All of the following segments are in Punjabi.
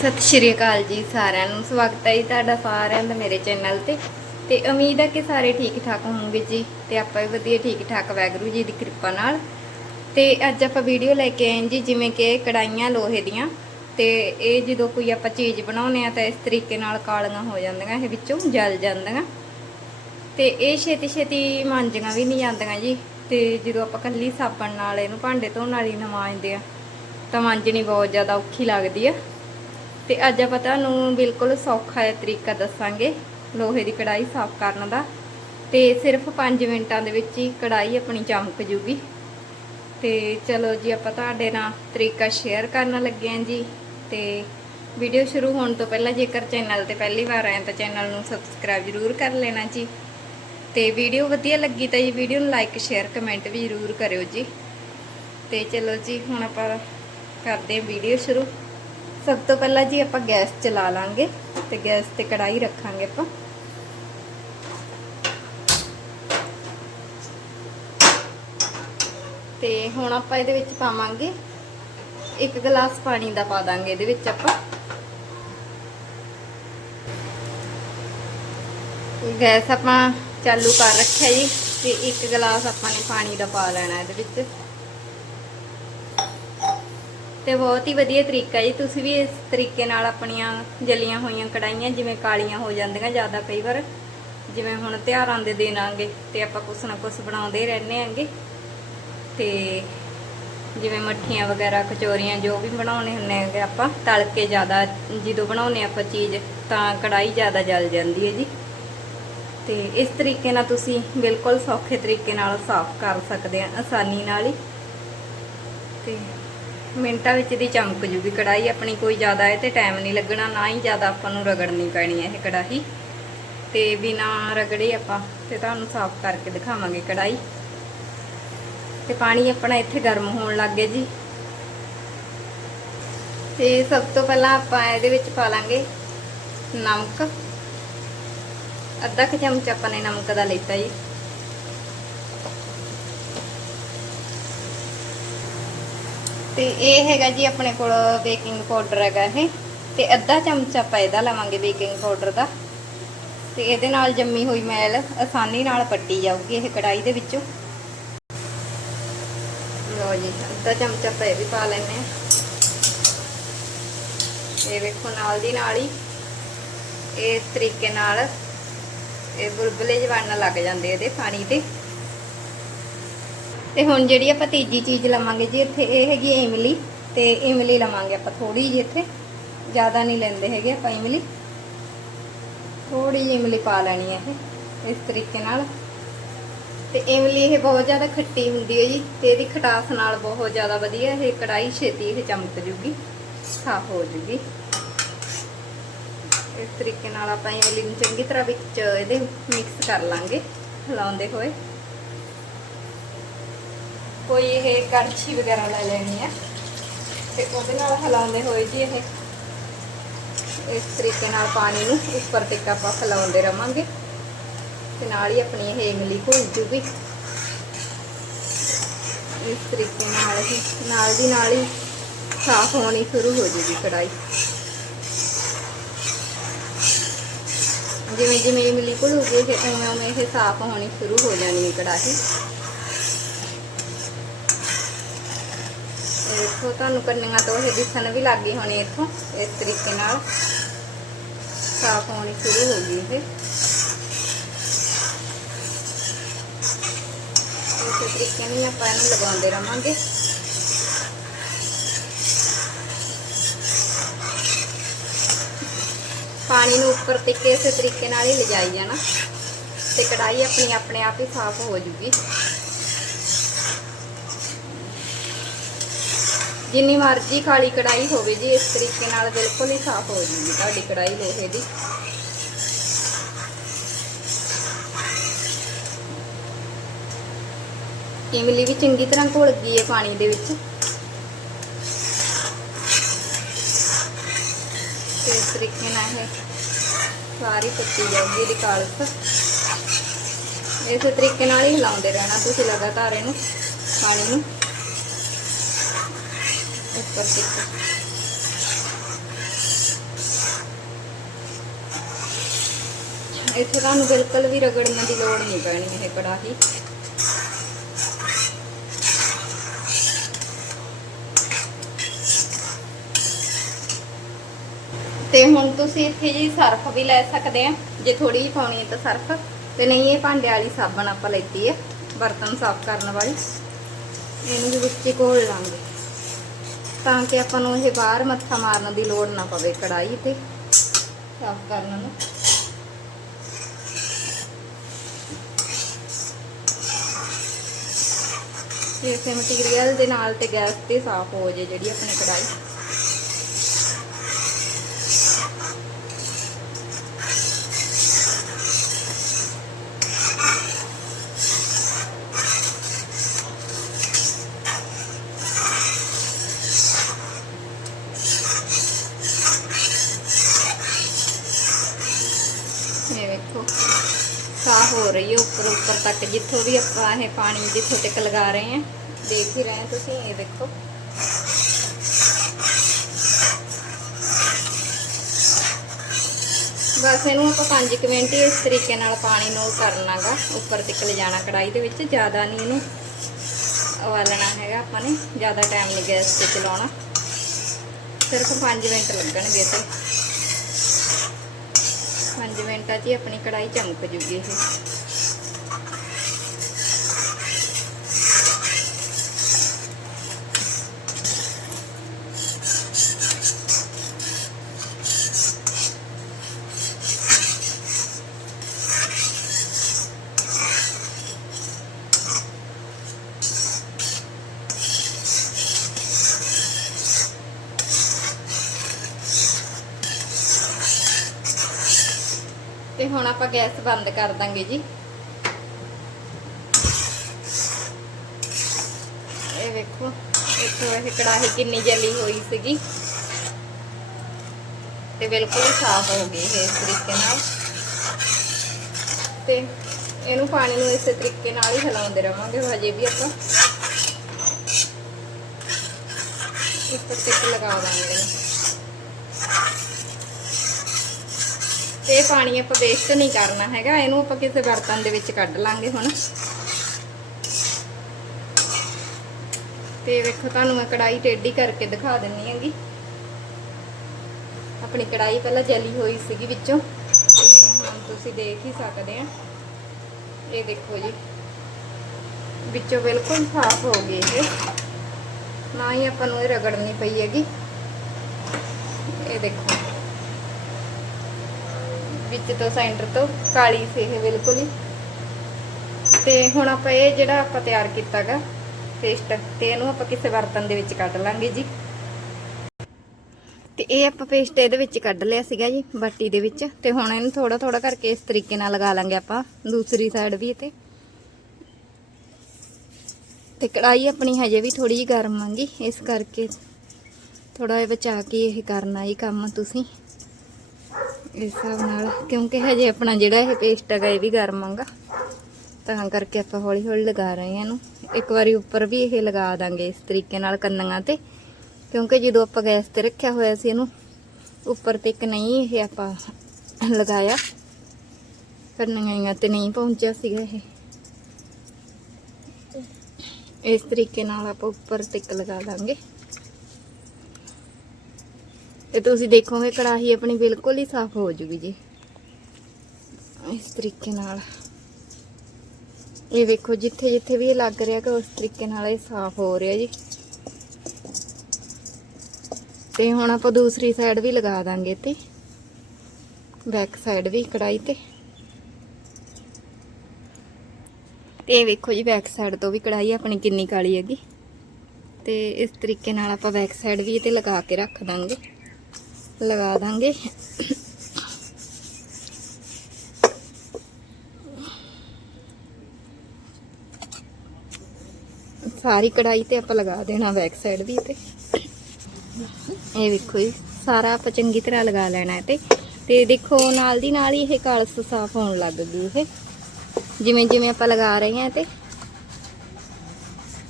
ਸਤਿ ਸ਼੍ਰੀ ਅਕਾਲ ਜੀ ਸਾਰਿਆਂ ਨੂੰ। ਸਵਾਗਤ ਹੈ ਜੀ ਤੁਹਾਡਾ ਸਾਰਿਆਂ ਦਾ ਮੇਰੇ ਚੈਨਲ ਤੇ। ਤੇ ਉਮੀਦ ਹੈ ਕਿ ਸਾਰੇ ਠੀਕ ਠਾਕ ਹੋਵੋਗੇ ਜੀ ਤੇ ਆਪਾਂ ਵੀ ਵਧੀਆ ਠੀਕ ਠਾਕ ਵੈਗਰੂ ਜੀ ਦੀ ਕਿਰਪਾ ਨਾਲ। ਤੇ ਅੱਜ ਆਪਾਂ ਵੀਡੀਓ ਲੈ ਕੇ ਆਏ ਜੀ, ਜਿਵੇਂ ਕਿ ਕੜਾਈਆਂ ਲੋਹੇ ਦੀਆਂ। ਤੇ ਇਹ ਜਦੋਂ ਕੋਈ ਆਪਾਂ ਚੀਜ਼ ਬਣਾਉਨੇ ਆ ਤਾਂ ਇਸ ਤਰੀਕੇ ਨਾਲ ਕਾਲੀਆਂ ਹੋ ਜਾਂਦੀਆਂ, ਇਹ ਵਿੱਚੋਂ ਜਲ ਜਾਂਦੀਆਂ। ਤੇ ਇਹ ਛੇਤੀ ਛੇਤੀ ਮਾਂਜੀਆਂ ਵੀ ਨਹੀਂ ਜਾਂਦੀਆਂ ਜੀ। ਤੇ ਜਦੋਂ ਆਪਾਂ ਕੱਲੀ ਸਾਬਣ ਨਾਲ ਇਹਨੂੰ ਭਾਂਡੇ ਧੋਣ ਵਾਲੀ ਨਾਲ ਮਾਂਜਦੇ ਆ, ਤਾਂ ਮਾਂਜਣੀ ਬਹੁਤ ਜ਼ਿਆਦਾ ਔਖੀ ਲੱਗਦੀ ਆ। ਤੇ ਅੱਜ ਆਪਾਂ ਤੁਹਾਨੂੰ ਬਿਲਕੁਲ ਸੌਖਾ ਜਿਹਾ ਤਰੀਕਾ ਦੱਸਾਂਗੇ ਲੋਹੇ ਦੀ ਕੜਾਈ ਸਾਫ਼ ਕਰਨ ਦਾ ਤੇ ਸਿਰਫ 5 ਮਿੰਟਾਂ ਦੇ ਵਿੱਚ ਹੀ ਕੜਾਈ ਆਪਣੀ ਚਮਕ ਜੂਗੀ। ਤੇ ਚਲੋ ਜੀ, ਆਪਾਂ ਤੁਹਾਡੇ ਨਾਲ ਤਰੀਕਾ ਸ਼ੇਅਰ ਕਰਨ ਲੱਗੇ ਹਾਂ ਜੀ। ਤੇ ਵੀਡੀਓ ਸ਼ੁਰੂ ਹੋਣ ਤੋਂ ਪਹਿਲਾਂ ਜੇਕਰ ਚੈਨਲ ਤੇ ਪਹਿਲੀ ਵਾਰ ਆਏ ਤਾਂ ਚੈਨਲ ਨੂੰ ਸਬਸਕ੍ਰਾਈਬ ਜ਼ਰੂਰ ਕਰ ਲੈਣਾ ਜੀ। ਤੇ ਵੀਡੀਓ ਵਧੀਆ ਲੱਗੀ ਤਾਂ ਜੀ ਵੀਡੀਓ ਨੂੰ ਲਾਈਕ ਸ਼ੇਅਰ ਕਮੈਂਟ ਵੀ ਜ਼ਰੂਰ ਕਰਿਓ ਜੀ। ਤੇ ਚਲੋ ਜੀ, ਹੁਣ ਆਪਾਂ ਕਰਦੇ ਹਾਂ ਵੀਡੀਓ ਸ਼ੁਰੂ। ਸਭ ਤੋਂ ਪਹਿਲਾਂ ਜੀ ਆਪਾਂ ਗੈਸ ਚਲਾ ਲਾਂਗੇ ਤੇ ਗੈਸ ਤੇ ਕੜਾਈ ਰੱਖਾਂਗੇ ਆਪਾਂ। ਤੇ ਹੁਣ ਆਪਾਂ ਇਹਦੇ ਵਿੱਚ ਪਾਵਾਂਗੇ, ਇੱਕ ਗਲਾਸ ਪਾਣੀ ਦਾ ਪਾ ਦਾਂਗੇ ਇਹਦੇ ਵਿੱਚ ਆਪਾਂ। ਗੈਸ ਆਪਾਂ ਚਾਲੂ ਕਰ ਰੱਖਿਆ ਜੀ, ਤੇ ਇੱਕ ਗਲਾਸ ਆਪਾਂ ਨੇ ਪਾਣੀ ਦਾ ਪਾ ਲੈਣਾ ਇਹਦੇ ਵਿੱਚ। ਤੇ ਬਹੁਤ ਹੀ ਵਧੀਆ ਤਰੀਕਾ ਜੀ। ਤੁਸੀਂ ਵੀ ਇਸ ਤਰੀਕੇ ਨਾਲ ਆਪਣੀਆਂ ਜਲੀਆਂ ਹੋਈਆਂ ਕੜਾਈਆਂ ਜਿਵੇਂ ਕਾਲੀਆਂ ਹੋ ਜਾਂਦੀਆਂ ਜ਼ਿਆਦਾ ਕਈ ਵਾਰ, ਜਿਵੇਂ ਹੁਣ ਤਿਉਹਾਰਾਂ ਦੇ ਦਿਨ ਆਂਗੇ ਤੇ ਆਪਾਂ ਕੁਛ ਨਾ ਕੁਛ ਬਣਾਉਂਦੇ ਰਹਿੰਦੇ ਆਂਗੇ। ਤੇ ਜਿਵੇਂ ਮੱਠੀਆਂ ਵਗੈਰਾ, ਕਚੋਰੀਆਂ ਜੋ ਵੀ ਬਣਾਉਣੇ ਹੁੰਨੇ ਹੈਗੇ ਆਪਾਂ ਤਲ ਕੇ ਜ਼ਿਆਦਾ ਜਦੋਂ ਬਣਾਉਨੇ ਆਪਾਂ ਚੀਜ਼, ਤਾਂ ਕੜਾਈ ਜ਼ਿਆਦਾ ਜਲ ਜਾਂਦੀ ਹੈ ਜੀ। ਤੇ ਇਸ ਤਰੀਕੇ ਨਾਲ ਤੁਸੀਂ ਬਿਲਕੁਲ ਸੌਖੇ ਤਰੀਕੇ ਨਾਲ ਸਾਫ਼ ਕਰ ਸਕਦੇ ਆ, ਆਸਾਨੀ ਨਾਲ ਹੀ। ਤੇ ਮਿੰਟਾਂ ਵਿੱਚ ਦੀ ਚਮਕ ਜੂਗੀ। ਕੜਾਈ ਆਪਣੀ ਕੋਈ ਜ਼ਿਆਦਾ ਇਹ ਤੇ ਟਾਈਮ ਨਹੀਂ ਲੱਗਣਾ, ਨਾ ਹੀ ਜ਼ਿਆਦਾ ਆਪਾਂ ਨੂੰ ਰਗੜਨੀ ਪੈਣੀ ਹੈ ਇਹ ਕੜਾਹੀ। ਤੇ ਬਿਨਾ ਰਗੜੇ ਆਪਾਂ ਤੇ ਤੁਹਾਨੂੰ ਸਾਫ਼ ਕਰਕੇ ਦਿਖਾਵਾਂਗੇ ਕੜਾਈ ਤੇ ਪਾਣੀ ਆਪਣਾ ਇੱਥੇ ਗਰਮ ਹੋਣ ਲੱਗ ਗਿਆ ਜੀ। ਤੇ ਸਭ ਤੋਂ ਪਹਿਲਾਂ ਆਪਾਂ ਇਹਦੇ ਵਿੱਚ ਪਾ ਲਾਂਗੇ ਨਮਕ। ਅੱਧਾ ਕੁ ਚਮਚ ਆਪਾਂ ਨੇ ਨਮਕ ਦਾ ਲਿੱਤਾ ਜੀ। ਤੇ ਇਹ ਹੈਗਾ ਜੀ ਆਪਣੇ ਕੋਲ ਬੇਕਿੰਗ ਪਾਊਡਰ ਹੈਗਾ ਇਹ, ਤੇ ਅੱਧਾ ਚਮਚ ਆਪਾਂ ਇਹਦਾ ਲਵਾਂਗੇ ਬੇਕਿੰਗ ਪਾਊਡਰ ਦਾ। ਤੇ ਇਹਦੇ ਨਾਲ ਜੰਮੀ ਹੋਈ ਮੈਲ ਆਸਾਨੀ ਨਾਲ ਪੱਟੀ ਜਾਊਗੀ ਇਹ ਕੜਾਈ ਦੇ ਵਿੱਚੋਂ। ਲਓ ਜੀ, ਅੱਧਾ ਚਮਚ ਆਪਾਂ ਇਹ ਵੀ ਪਾ ਲੈਨੇ ਆ ਇਹ ਵੇਖੋ ਨਾਲ ਦੀ ਨਾਲ ਹੀ ਇਸ ਤਰੀਕੇ ਨਾਲ ਇਹ ਬੁਲਬੁਲੇ ਜਵਾਨ ਲੱਗ ਜਾਂਦੇ ਇਹਦੇ ਪਾਣੀ ਤੇ ਤੇ ਹੁਣ ਜਿਹੜੀ ਆਪਾਂ ਤੀਜੀ ਚੀਜ਼ ਲਵਾਂਗੇ ਜੀ ਇੱਥੇ, ਇਹ ਹੈਗੀ ਇਮਲੀ ਤੇ ਇਮਲੀ ਲਵਾਂਗੇ ਆਪਾਂ ਥੋੜੀ ਜਿਹੀ ਇੱਥੇ। ਜ਼ਿਆਦਾ ਨਹੀਂ ਲੈਂਦੇ ਹੈਗੇ ਆਪਾਂ ਇਮਲੀ। ਥੋੜੀ ਜਿਹੀ ਇਮਲੀ ਪਾ ਲੈਣੀ ਹੈ ਇਹ, ਇਸ ਤਰੀਕੇ ਨਾਲ। ਤੇ ਇਮਲੀ ਇਹ ਬਹੁਤ ਜ਼ਿਆਦਾ ਖੱਟੀ ਹੁੰਦੀ ਹੈ ਜੀ ਤੇ ਇਹਦੀ ਖਟਾਸ ਨਾਲ ਬਹੁਤ ਜ਼ਿਆਦਾ ਵਧੀਆ ਇਹ ਕੜਾਈ ਛੇਤੀ ਇਹ ਚਮਕ ਜੂਗੀ, ਸਾਫ਼ ਹੋ ਜੂਗੀ। ਇਸ ਤਰੀਕੇ ਨਾਲ ਆਪਾਂ ਇਮਲੀ ਨੂੰ ਚੰਗੀ ਤਰ੍ਹਾਂ ਵਿੱਚ ਇਹਦੇ ਮਿਕਸ ਕਰ ਲਾਂਗੇ ਹਿਲਾਉਂਦੇ ਹੋਏ। ਕੋਈ ਇਹ ਕੜਛੀ ਵਗੈਰਾ ਲੈ ਲੈਣੀ ਹੈ। ਤੇ ਉਹਦੇ ਨਾਲ ਹਿਲਾਉਂਦੇ ਹੋਏ ਜੀ ਇਹ, ਇਸ ਤਰੀਕੇ ਨਾਲ ਪਾਣੀ ਨੂੰ ਉੱਪਰ ਤੱਕ ਆਪਾਂ ਹਿਲਾਉਂਦੇ ਰਵਾਂਗੇ। ਤੇ ਨਾਲ ਹੀ ਆਪਣੀ ਇਹ ਇਮਲੀ ਘੁਲ ਜੂਗੀ। ਇਸ ਤਰੀਕੇ ਨਾਲ ਹੀ, ਨਾਲ ਦੀ ਨਾਲ ਹੀ ਸਾਫ਼ ਹੋਣੀ ਸ਼ੁਰੂ ਹੋ ਜੂਗੀ ਕੜਾਈ ਜਿਵੇਂ ਜਿਵੇਂ ਇਮਲੀ ਘੁਲੂਗੀ ਇਹ ਉਵੇਂ ਉਵੇਂ ਇਹ ਸਾਫ਼ ਹੋਣੀ ਸ਼ੁਰੂ ਹੋ ਜਾਣੀ ਹੈ ਕੜਾਹੀ। ਦੇਖੋ, ਤੁਹਾਨੂੰ ਕੰਨੀਆਂ ਤੋਂ ਇਹ ਦਿਸਣ ਵੀ ਲੱਗੀ ਹੋਣੀ ਇੱਥੋਂ। ਇਸ ਤਰੀਕੇ ਨਾਲ ਸਾਫ਼ ਹੋਣੀ ਸ਼ੁਰੂ ਹੋ ਗਈ ਇਹ। ਇਸੇ ਤਰੀਕੇ ਨਾਲ ਆਪਾਂ ਇਹਨੂੰ ਲਗਾਉਂਦੇ ਰਵਾਂਗੇ। ਪਾਣੀ ਨੂੰ ਉੱਪਰ ਤੱਕ ਇਸੇ ਤਰੀਕੇ ਨਾਲ ਹੀ ਲਿਜਾਈ ਜਾਣਾ ਤੇ ਕੜਾਈ ਆਪਣੀ ਆਪਣੇ ਆਪ ਹੀ ਸਾਫ਼ ਹੋ ਜੂਗੀ। ਜਿੰਨੀ ਮਰਜ਼ੀ ਕਾਲੀ ਕੜਾਈ ਹੋਵੇ ਜੀ, ਇਸ ਤਰੀਕੇ ਨਾਲ ਬਿਲਕੁਲ ਹੀ ਸਾਫ਼ ਹੋ ਜੂਗੀ ਤੁਹਾਡੀ ਕੜਾਈ ਲੋਹੇ ਦੀ। ਇਮਲੀ ਵੀ ਚੰਗੀ ਤਰ੍ਹਾਂ ਘੁਲ ਗਈ ਹੈ ਪਾਣੀ ਦੇ ਵਿੱਚ। ਇਸ ਤਰੀਕੇ ਨਾਲ ਇਹ ਸਾਰੀ ਪੱਤੀ ਜਾਊਗੀ ਇਹਦੀ ਕਾਲਸ ਇਸੇ ਤਰੀਕੇ ਨਾਲ ਹੀ ਹਿਲਾਉਂਦੇ ਰਹਿਣਾ ਤੁਸੀਂ ਲਗਾਤਾਰ ਇਹਨੂੰ ਪਾਣੀ ਨੂੰ। കുറച്ചിട്ട് ਇੱਥੇ ਤੁਹਾਨੂੰ ਬਿਲਕੁਲ ਵੀ ਰਗੜਨ ਦੀ ਲੋੜ ਨਹੀਂ ਪੈਣੀ ਇਹ ਕੜਾਹੀ। ਤੇ ਹੁਣ ਤੁਸੀਂ ਇੱਥੇ ਜੀ ਸਰਫ ਵੀ ਲੈ ਸਕਦੇ ਆ। ਜੇ ਥੋੜੀ ਜਿਹੀ ਪਾਉਣੀ ਹੈ ਤਾਂ ਸਰਫ। ਤੇ ਨਹੀਂ, ਇਹ ਭਾਂਡੇ ਵਾਲੀ ਸਾਬਣ ਆਪਾਂ ਲੈਤੀ ਹੈ, ਬਰਤਨ ਸਾਫ਼ ਕਰਨ ਵਾਲੀ। ਇਹਨੂੰ ਵੀ ਵਿੱਚ ਘੋਲ ਲਾਂਗੇ। ਤਾਂ ਕਿ ਆਪਾਂ ਨੂੰ ਇਹ ਬਾਹਰ ਮੱਥਾ ਮਾਰਨ ਦੀ ਲੋੜ ਨਾ ਪਵੇ ਕੜਾਈ ਤੇ। ਸਾਫ਼ ਕਰਨ ਨੂੰ। ਇਸੇ ਮਟੀਰੀਅਲ ਦੇ ਨਾਲ ਤੇ ਗੈਸ ਤੇ ਸਾਫ਼ ਹੋ ਜੇ ਜਿਹੜੀ ਆਪਣੀ ਕੜਾਈ ਇਹ ਵੇਖੋ ਸਾਫ਼ ਹੋ ਰਹੀ ਹੈ ਉੱਪਰ ਉੱਪਰ ਤੱਕ, ਜਿੱਥੋਂ ਵੀ ਆਪਾਂ ਇਹ ਪਾਣੀ ਜਿੱਥੋਂ ਤੱਕ ਲਗਾ ਰਹੇ ਹਾਂ। ਦੇਖ ਹੀ ਰਹੇ ਤੁਸੀਂ, ਇਹ ਦੇਖੋ। ਬਸ ਇਹਨੂੰ ਆਪਾਂ 5 ਮਿੰਟ ਇਸ ਤਰੀਕੇ ਨਾਲ ਪਾਣੀ ਨੂੰ ਕਰਨਾਗਾ, ਉੱਪਰ ਤੱਕ ਲਿਜਾਣਾ। ਕੜਾਈ ਦੇ ਵਿੱਚ ਜ਼ਿਆਦਾ ਨਹੀਂ ਇਹਨੂੰ ਉਬਾਲਣਾ ਹੈਗਾ ਆਪਾਂ ਨੇ, ਜ਼ਿਆਦਾ ਟਾਈਮ ਨਹੀਂ ਗੈਸ ਤੇ ਚਲਾਉਣਾ। ਸਿਰਫ 5 ਮਿੰਟ ਲੱਗਣਗੇ ਤੇ। 5 ਮਿੰਟਾਂ 'ਚ ਹੀ ਆਪਣੀ ਕੜਾਈ ਚਮਕ ਜੂਗੀ ਇਹ। ਤੇ ਹੁਣ ਆਪਾਂ ਗੈਸ ਬੰਦ ਕਰ ਦਾਂਗੇ ਜੀ। ਇਹ ਵੇਖੋ, ਇੱਥੋਂ ਇਹ ਕੜਾਹੀ ਕਿੰਨੀ ਜਲੀ ਹੋਈ ਸੀਗੀ। ਤੇ ਬਿਲਕੁਲ ਸਾਫ਼ ਹੋ ਗਈ ਇਹ ਇਸ ਤਰੀਕੇ ਨਾਲ। ਤੇ ਇਹਨੂੰ ਪਾਣੀ ਨੂੰ ਇਸੇ ਤਰੀਕੇ ਨਾਲ ਹੀ ਹਿਲਾਉਂਦੇ ਰਵਾਂਗੇ ਹਜੇ ਵੀ ਆਪਾਂ ਉੱਪਰ ਤੱਕ ਲਗਾ ਦਾਂਗੇ। ਤੇ ਇਹ ਪਾਣੀ ਆਪਾਂ ਵੇਸਟ ਨਹੀਂ ਕਰਨਾ ਹੈਗਾ, ਇਹਨੂੰ ਆਪਾਂ ਕਿਸੇ ਬਰਤਨ ਦੇ ਵਿੱਚ ਕੱਢ ਲਾਂਗੇ ਹੁਣ। ਤੇ ਵੇਖੋ, ਤੁਹਾਨੂੰ ਮੈਂ ਕੜਾਈ ਟੇਢੀ ਕਰਕੇ ਦਿਖਾ ਦਿੰਨੀ ਹੈਗੀ। ਆਪਣੀ ਕੜਾਈ ਪਹਿਲਾਂ ਜਲੀ ਹੋਈ ਸੀਗੀ ਵਿੱਚੋਂ, ਤੇ ਹੁਣ ਤੁਸੀਂ ਦੇਖ ਹੀ ਸਕਦੇ ਆ। ਇਹ ਦੇਖੋ ਜੀ, ਵਿੱਚੋਂ ਬਿਲਕੁਲ ਸਾਫ਼ ਹੋ ਗਈ ਇਹ। ਨਾ ਹੀ ਆਪਾਂ ਨੂੰ ਇਹ ਰਗੜਨੀ ਪਈ ਹੈਗੀ। ਇਹ ਦੇਖੋ। ਵਿੱਚ ਤੋਂ ਸੈਂਟਰ ਤੋਂ ਕਾਲੀ ਸੀ ਇਹ ਬਿਲਕੁਲ ਹੀ। ਤੇ ਹੁਣ ਆਪਾਂ ਇਹ ਜਿਹੜਾ ਆਪਾਂ ਤਿਆਰ ਕੀਤਾਗਾ ਪੇਸਟ ਤੇ ਇਹਨੂੰ ਆਪਾਂ ਕਿਸੇ ਬਰਤਨ ਦੇ ਵਿੱਚ ਕੱਢ ਲਾਂਗੇ ਜੀ। ਤੇ ਇਹ ਆਪਾਂ ਪੇਸਟ ਇਹਦੇ ਵਿੱਚ ਕੱਢ ਲਿਆ ਸੀਗਾ ਜੀ, ਬਾਟੀ ਦੇ ਵਿੱਚ। ਤੇ ਹੁਣ ਇਹਨੂੰ ਥੋੜਾ ਥੋੜਾ ਕਰਕੇ ਇਸ ਤਰੀਕੇ ਨਾਲ ਲਗਾ ਲਾਂਗੇ ਆਪਾਂ, ਦੂਸਰੀ ਸਾਈਡ ਵੀ ਤੇ ਤੇ ਕੜਾਈ ਆਪਣੀ ਹਜੇ ਵੀ ਥੋੜੀ ਜਿਹੀ ਗਰਮ ਆਂਗੀ ਇਸ ਕਰਕੇ ਥੋੜਾ ਜਿਹਾ ਬਚਾ ਕੇ ਇਹ ਕਰਨਾ ਹੀ ਕੰਮ ਤੁਸੀਂ। ਇਸ ਹਿਸਾਬ ਨਾਲ। ਕਿਉਂਕਿ ਹਜੇ ਆਪਣਾ ਜਿਹੜਾ ਇਹ ਪੇਸਟ ਹੈਗਾ, ਇਹ ਵੀ ਗਰਮ ਆਂਗਾ ਤਾਂ ਕਰਕੇ ਆਪਾਂ ਹੌਲੀ ਹੌਲੀ ਲਗਾ ਰਹੇ ਹਾਂ ਇਹਨੂੰ। ਇੱਕ ਵਾਰੀ ਉੱਪਰ ਵੀ ਇਹ ਲਗਾ ਦਾਂਗੇ ਇਸ ਤਰੀਕੇ ਨਾਲ ਕੰਨਾਂ ਤੇ। ਕਿਉਂਕਿ ਜਦੋਂ ਆਪਾਂ ਗੈਸ ਤੇ ਰੱਖਿਆ ਹੋਇਆ ਸੀ ਇਹਨੂੰ, ਉੱਪਰ ਤੇ ਇੱਕ ਨਹੀਂ ਇਹ ਆਪਾਂ ਲਗਾਇਆ। ਕੰਨੀਆਂ ਤੇ ਨਹੀਂ ਪਹੁੰਚਿਆ ਸੀਗਾ ਇਹ। ਇਸ ਤਰੀਕੇ ਨਾਲ ਆਪਾਂ ਉੱਪਰ ਤੱਕ ਲਗਾ ਦਾਂਗੇ। ਤੇ ਤੁਸੀਂ ਦੇਖੋਗੇ ਕੜਾਹੀ ਆਪਣੀ ਬਿਲਕੁਲ ਹੀ ਸਾਫ਼ ਹੋ ਜੂਗੀ ਜੀ। ਇਸ ਤਰੀਕੇ ਨਾਲ। ਇਹ ਵੇਖੋ ਜਿੱਥੇ ਜਿੱਥੇ ਵੀ ਇਹ ਲੱਗ ਰਿਹਾ ਕਿ ਉਸ ਤਰੀਕੇ ਨਾਲ ਇਹ ਸਾਫ਼ ਹੋ ਰਿਹਾ ਜੀ। ਤੇ ਹੁਣ ਆਪਾਂ ਦੂਸਰੀ ਸਾਈਡ ਵੀ ਲਗਾ ਦਾਂਗੇ ਤੇ ਬੈਕ ਸਾਈਡ ਵੀ ਕੜਾਈ ਤੇ। ਤੇ ਇਹ ਵੇਖੋ ਜੀ ਬੈਕ ਸਾਈਡ ਤੋਂ ਵੀ ਕੜਾਈ ਆਪਣੀ ਕਿੰਨੀ ਕਾਲੀ ਹੈਗੀ। ਤੇ ਇਸ ਤਰੀਕੇ ਨਾਲ ਆਪਾਂ ਬੈਕ ਸਾਈਡ ਵੀ ਇਹ ਤੇ ਲਗਾ ਕੇ ਰੱਖ ਦਾਂਗੇ। ਲਗਾ ਦਾਂਗੇ। ਸਾਰੀ ਕੜਾਈ ਤੇ ਆਪਾਂ ਲਗਾ ਦੇਣਾ ਬੈਕ ਸਾਈਡ ਵੀ ਤੇ। ਇਹ ਵੇਖੋ ਜੀ, ਸਾਰਾ ਆਪਾਂ ਚੰਗੀ ਤਰ੍ਹਾਂ ਲਗਾ ਲੈਣਾ ਹੈ ਤੇ। ਤੇ ਦੇਖੋ, ਨਾਲ ਦੀ ਨਾਲ ਹੀ ਇਹ ਕਾਲਸ ਸਾਫ਼ ਹੋਣ ਲੱਗ ਗਈ ਇਹ। ਜਿਵੇਂ ਜਿਵੇਂ ਆਪਾਂ ਲਗਾ ਰਹੇ ਹਾਂ ਤੇ।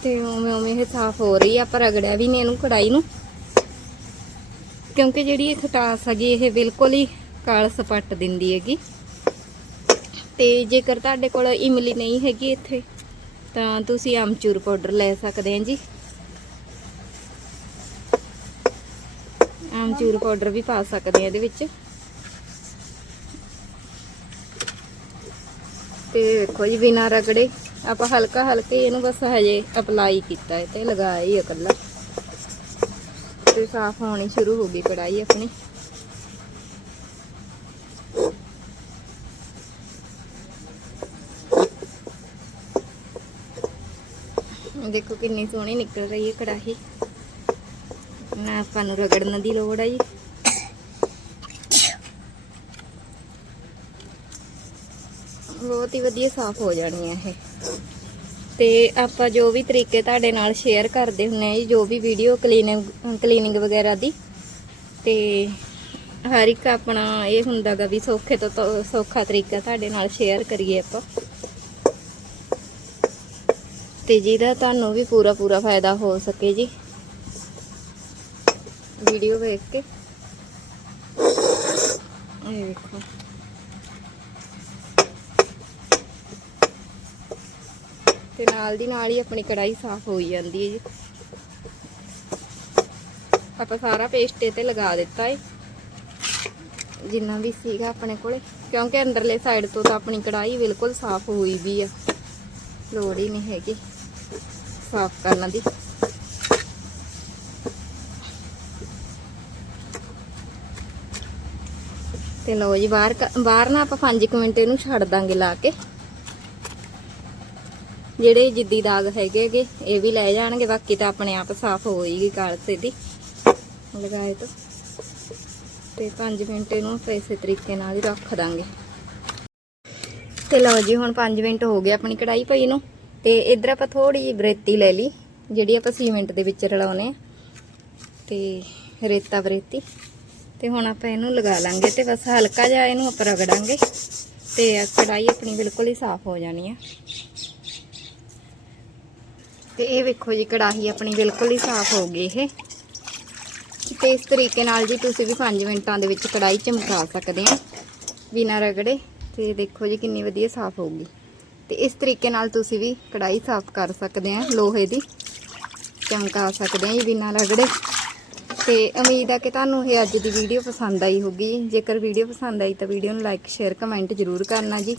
ਤੇ ਉਵੇਂ ਉਵੇਂ ਇਹ ਸਾਫ਼ ਹੋ ਰਹੀ ਆ ਪਰ ਰਗੜਿਆ ਵੀ ਨਹੀਂ ਇਹਨੂੰ ਕੜਾਈ ਨੂੰ। ਕਿਉਂਕਿ ਜਿਹੜੀ ਇਹ ਖਟਾਸ ਹੈਗੀ, ਇਹ ਬਿਲਕੁਲ ਹੀ ਕਾਲ ਸਪੱਟ ਦਿੰਦੀ ਹੈਗੀ। ਤੇ ਜੇਕਰ ਤੁਹਾਡੇ ਕੋਲ ਇਮਲੀ ਨਹੀਂ ਹੈਗੀ ਇੱਥੇ, ਤਾਂ ਤੁਸੀਂ ਆਮਚੂਰ ਪਾਊਡਰ ਲੈ ਸਕਦੇ ਹਾਂ ਜੀ। ਆਮਚੂਰ ਪਾਊਡਰ ਵੀ ਪਾ ਸਕਦੇ ਆ ਇਹਦੇ ਵਿੱਚ। ਤੇ ਵੇਖੋ ਜੀ, ਬਿਨਾਂ ਰਗੜੇ ਆਪਾਂ ਹਲਕਾ ਹਲਕੇ ਇਹਨੂੰ ਬਸ ਹਜੇ ਅਪਲਾਈ ਕੀਤਾ ਤੇ ਲਗਾਇਆ ਹੀ ਇਕੱਲਾ। ਤੇ ਸਾਫ਼ ਹੋਣੀ ਸ਼ੁਰੂ ਹੋ ਗਈ ਕੜਾਈ ਆਪਣੀ। ਦੇਖੋ ਕਿੰਨੀ ਸੋਹਣੀ ਨਿਕਲ ਰਹੀ ਹੈ ਕੜਾਹੀ। ਨਾ ਆਪਾਂ ਨੂੰ ਰਗੜਨ ਦੀ ਲੋੜ ਹੈ ਜੀ। ਬਹੁਤ ਹੀ ਵਧੀਆ ਸਾਫ਼ ਹੋ ਜਾਣੀ ਹੈ ਇਹ। ਤੇ ਆਪਾਂ ਜੋ ਵੀ ਤਰੀਕੇ ਤੁਹਾਡੇ ਨਾਲ ਸ਼ੇਅਰ ਕਰਦੇ ਹੁੰਨੇ ਆ ਜੀ, ਜੋ ਵੀ ਵੀਡੀਓ ਕਲੀਨਿੰਗ ਕਲੀਨਿੰਗ ਵਗੈਰਾ ਦੀ, ਤੇ ਹਰ ਇੱਕ ਆਪਣਾ ਇਹ ਹੁੰਦਾਗਾ ਵੀ ਸੌਖੇ ਤੋਂ ਸੌਖਾ ਤਰੀਕਾ ਤੁਹਾਡੇ ਨਾਲ ਸ਼ੇਅਰ ਕਰੀਏ ਆਪਾਂ। ਤੇ ਜਿਹਦਾ ਤੁਹਾਨੂੰ ਵੀ ਪੂਰਾ ਪੂਰਾ ਫਾਇਦਾ ਹੋ ਸਕੇ ਜੀ। ਵੀਡੀਓ ਵੇਖ ਕੇ। ਇਹ ਵੇਖੋ। ਤੇ ਨਾਲ ਦੀ ਨਾਲ ਹੀ ਆਪਣੀ ਕੜਾਈ ਸਾਫ਼ ਹੋਈ ਜਾਂਦੀ ਹੈ ਜੀ। ਆਪਾਂ ਸਾਰਾ ਪੇਸਟ ਤੇ ਲਗਾ ਦਿੱਤਾ ਹੈ ਜਿੰਨਾ ਵੀ ਸੀਗਾ ਆਪਣੇ ਕੋਲੇ। ਕਿਉਂਕਿ ਅੰਦਰਲੇ ਸਾਈਡ ਤੋਂ ਤਾਂ ਆਪਣੀ ਕੜਾਈ ਬਿਲਕੁਲ ਸਾਫ਼ ਹੋਈ ਵੀ ਆ। ਲੋੜ ਹੀ ਨਹੀਂ ਹੈਗੀ ਸਾਫ਼ ਕਰਨ ਦੀ। ਤੇ ਲਓ ਜੀ, ਬਾਹਰ ਬਾਹਰ ਨਾ ਆਪਾਂ 5 ਮਿੰਟ ਇਹਨੂੰ ਛੱਡ ਦਾਂਗੇ ਲਾ ਕੇ। ਜਿਹੜੇ ਜਿੱਦੀ ਦਾਗ ਹੈਗੇਗੇ ਇਹ ਵੀ ਲੈ ਜਾਣਗੇ, ਬਾਕੀ ਤਾਂ ਆਪਣੇ ਆਪ ਸਾਫ਼ ਹੋਏਗੀ ਕਾਲਸੇ ਦੀ ਲਗਾਏ ਤਾਂ। ਤੇ 5 ਮਿੰਟ ਇਹਨੂੰ ਆਪਾਂ ਇਸੇ ਤਰੀਕੇ ਨਾਲ ਹੀ ਰੱਖ ਦਾਂਗੇ। ਤੇ ਲਓ ਜੀ, ਹੁਣ 5 ਮਿੰਟ ਹੋ ਗਏ ਆਪਣੀ ਕੜਾਈ ਪਈ ਨੂੰ। ਤੇ ਇਧਰ ਆਪਾਂ ਥੋੜੀ ਜਿਹੀ ਬਰੇਤੀ ਲੈ ਲਈ, ਜਿਹੜੀ ਆਪਾਂ ਸੀਮੈਂਟ ਦੇ ਵਿੱਚ ਰਲਾਉਨੇ ਆ। ਤੇ ਰੇਤਾ ਬਰੇਤੀ। ਤੇ ਹੁਣ ਆਪਾਂ ਇਹਨੂੰ ਲਗਾ ਲਾਂਗੇ ਤੇ ਬਸ ਹਲਕਾ ਜਿਹਾ ਇਹਨੂੰ ਆਪਾਂ ਰਗੜਾਂਗੇ। ਤੇ ਆਹ ਕੜਾਈ ਆਪਣੀ ਬਿਲਕੁਲ ਹੀ ਸਾਫ਼ ਹੋ ਜਾਣੀ ਆ। ਤੇ ਇਹ ਵੇਖੋ ਜੀ, ਕੜਾਹੀ ਆਪਣੀ ਬਿਲਕੁਲ ਹੀ ਸਾਫ਼ ਹੋ ਗਈ ਇਹ। ਤੇ ਇਸ ਤਰੀਕੇ ਨਾਲ ਜੀ ਤੁਸੀਂ ਵੀ 5 ਮਿੰਟਾਂ ਦੇ ਵਿੱਚ ਕੜਾਈ ਚਮਕਾ ਸਕਦੇ ਆ, ਬਿਨਾਂ ਰਗੜੇ। ਤੇ ਦੇਖੋ ਜੀ, ਕਿੰਨੀ ਵਧੀਆ ਸਾਫ਼ ਹੋ ਗਈ। ਤੇ ਇਸ ਤਰੀਕੇ ਨਾਲ ਤੁਸੀਂ ਵੀ ਕੜਾਈ ਸਾਫ਼ ਕਰ ਸਕਦੇ ਆ, ਲੋਹੇ ਦੀ। ਚਮਕਾ ਸਕਦੇ ਆ ਜੀ ਬਿਨਾਂ ਰਗੜੇ। ਤੇ ਉਮੀਦ ਹੈ ਕਿ ਤੁਹਾਨੂੰ ਇਹ ਅੱਜ ਦੀ ਵੀਡੀਓ ਪਸੰਦ ਆਈ ਹੋਗੀ ਜੇਕਰ ਵੀਡੀਓ ਪਸੰਦ ਆਈ ਤਾਂ ਵੀਡੀਓ ਨੂੰ ਲਾਈਕ, ਸ਼ੇਅਰ, ਕਮੈਂਟ ਜ਼ਰੂਰ ਕਰਨਾ ਜੀ।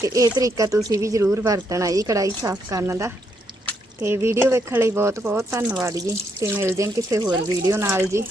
ਤੇ ਇਹ ਤਰੀਕਾ ਤੁਸੀਂ ਵੀ ਜ਼ਰੂਰ ਵਰਤਣਾ ਜੀ ਕੜਾਈ ਸਾਫ਼ ਕਰਨ ਦਾ। ਤੇ ਵੀਡੀਓ ਵੇਖਣ ਲਈ ਬਹੁਤ ਬਹੁਤ ਧੰਨਵਾਦ ਜੀ ਤੇ ਮਿਲਦੇ ਹਾਂ ਕਿਸੇ ਹੋਰ ਵੀਡੀਓ ਨਾਲ ਜੀ।